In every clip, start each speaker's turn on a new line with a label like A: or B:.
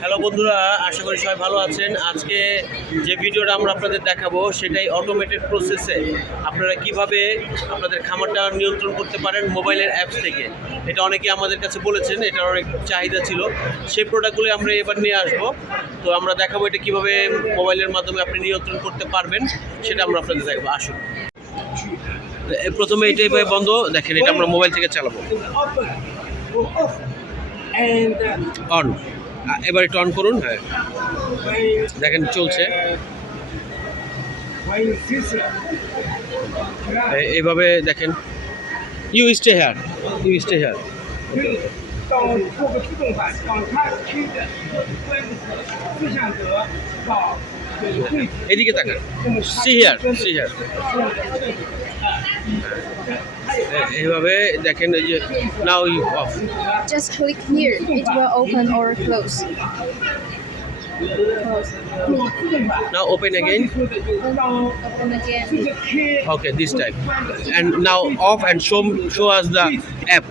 A: Hello বন্ধুরা আশা করি সবাই ভালো আছেন। আজকে যে ভিডিওটা আমরা আপনাদের দেখাবো সেটাই অটোমেটেড প্রসেসে আপনারা কীভাবে আপনাদের খামারটা নিয়ন্ত্রণ করতে পারেন মোবাইলের অ্যাপস থেকে। এটা অনেকে আমাদের কাছে বলেছেন এটার অনেক চাহিদা ছিল। সেই প্রোডাক্টগুলো আমরা এবার নিয়ে আসব। তো আমরা দেখাবো এটা কীভাবে মোবাইলের মাধ্যমে আপনি নিয়ন্ত্রণ করতে পারবেন সেটা আমরা আপনাদের দেখাবো। আসুন। প্রথমে এটা এভাবে বন্ধ। দেখেন এটা আমরা মোবাইল থেকে চালাবো। অন এবার অন করুন। হ্যাঁ দেখেন চলছে। এইভাবে দেখেন। You stay here you stay here এদিকে তাকান সি হিয়ার সি হিয়ার এইভাবে দেখেন এই যে now you of
B: just click here it will open or close
C: now
B: open again.
C: Open again. Okay, this time. And now
A: off and show show
C: us the app.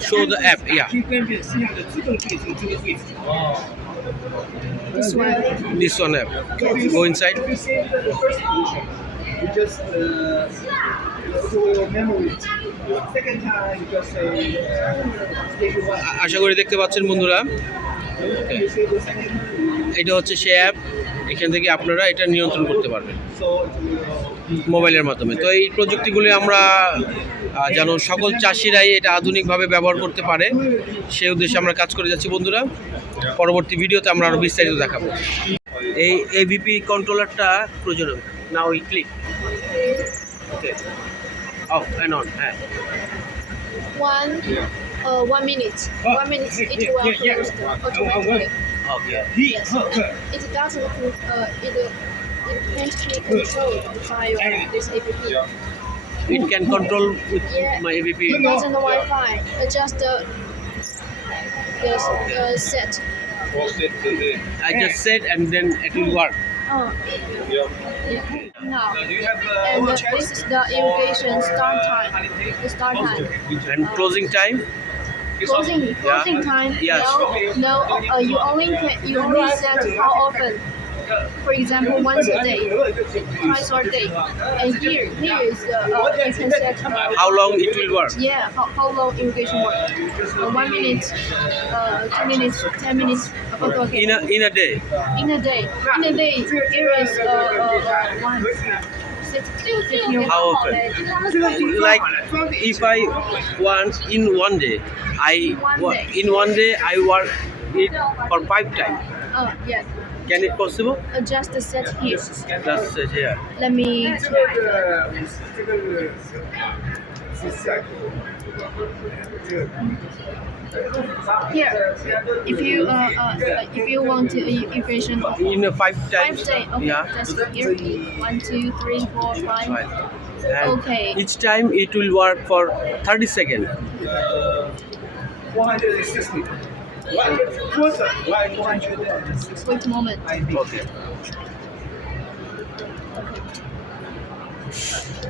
A: Show the app. Yeah.
B: This one
A: app
C: yeah this just uh, your memory
A: আশা করি দেখতে পাচ্ছেন বন্ধুরা. এটা হচ্ছে সে app এখান থেকে আপনারা এটা নিয়ন্ত্রণ করতে পারবেন মোবাইলের মাধ্যমে। তো এই প্রযুক্তিগুলি আমরা যেন সকল চাষিরাই এটা আধুনিকভাবে ব্যবহার করতে পারে, সেই উদ্দেশ্যে আমরা কাজ করে যাচ্ছি বন্ধুরা। পরবর্তী ভিডিওতে আমরা আরও বিস্তারিত দেখাবো। এই এভিপি কন্ট্রোলারটা প্রয়োজন না ওই click okay Oh, hang on. Hey.
B: One, yeah. uh, one minute. Oh, one minute. It works. will yeah, yeah. automatically.
A: Oh. oh, oh.
B: oh yes. It doesn't. Uh, it uh, it can't be controlled by this app.
A: Yeah. It can control with
B: yeah.
A: my app.
B: It doesn't the Wi-Fi. Yeah. Just the uh, uh, set.
A: I just set
B: and then it
C: will work. Uh,
B: And uh, this is the irrigation start time. The start time.
A: And closing time?
B: Closing, closing yeah. time.
A: Yes.
B: No, no uh, you only can, you only set how often for example, once a day, twice a day. And here, here is the uh, set.
A: How long it will work?
B: Yeah, how, how long irrigation work? Uh, one minute, uh, two minutes, ten minutes. Okay.
A: In a in a day.
B: In a day, in a day, here is uh, uh, one.
A: How often? Like if I want in one day, I in one day I work it for five times.
B: Oh, yes.
A: Can it possible?
B: Uh, just a set here.
A: Just set here.
B: Let me Here, if you uh, uh, if you want to uh, equation of
A: in five times,
B: five
A: times.
B: Okay,
A: yeah.
B: Just here, one, two, three, four, five.
A: Right. And
B: okay.
A: Each time it will work for thirty seconds.
C: 160.
B: Wait a moment.
A: Okay.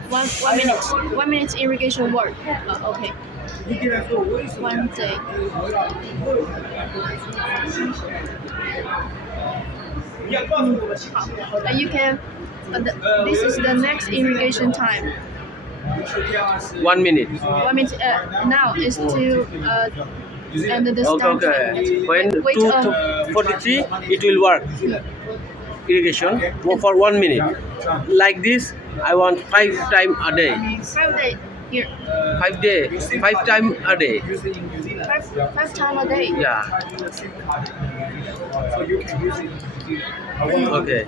B: One, one minute. One minute irrigation work. Uh, okay. One day. Uh, you can. Uh, the, this is the next irrigation time.
A: One minute.
B: One minute. Uh, now is to. Uh, and the
A: Okay, okay.
B: time.
A: When
B: Wait,
A: two
B: uh,
A: to 43, it will work. Irrigation for one minute. Like this, I want five time a day.
B: five day here.
A: Five day, five time a day.
B: Five five time a day.
A: Yeah. Okay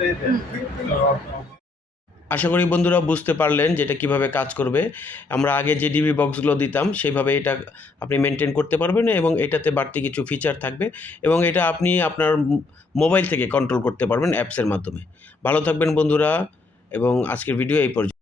A: আশা করি বন্ধুরা বুঝতে পারলেন যেটা কীভাবে কাজ করবে। আমরা আগে যে ডিবি বক্সগুলো দিতাম, সেইভাবে এটা আপনি মেনটেন করতে পারবেন এবং এটাতে বাড়তি কিছু ফিচার থাকবে এবং এটা আপনি আপনার মোবাইল থেকে কন্ট্রোল করতে পারবেন অ্যাপসের মাধ্যমে। ভালো থাকবেন বন্ধুরা এবং আজকের ভিডিও এই পর্যন্ত।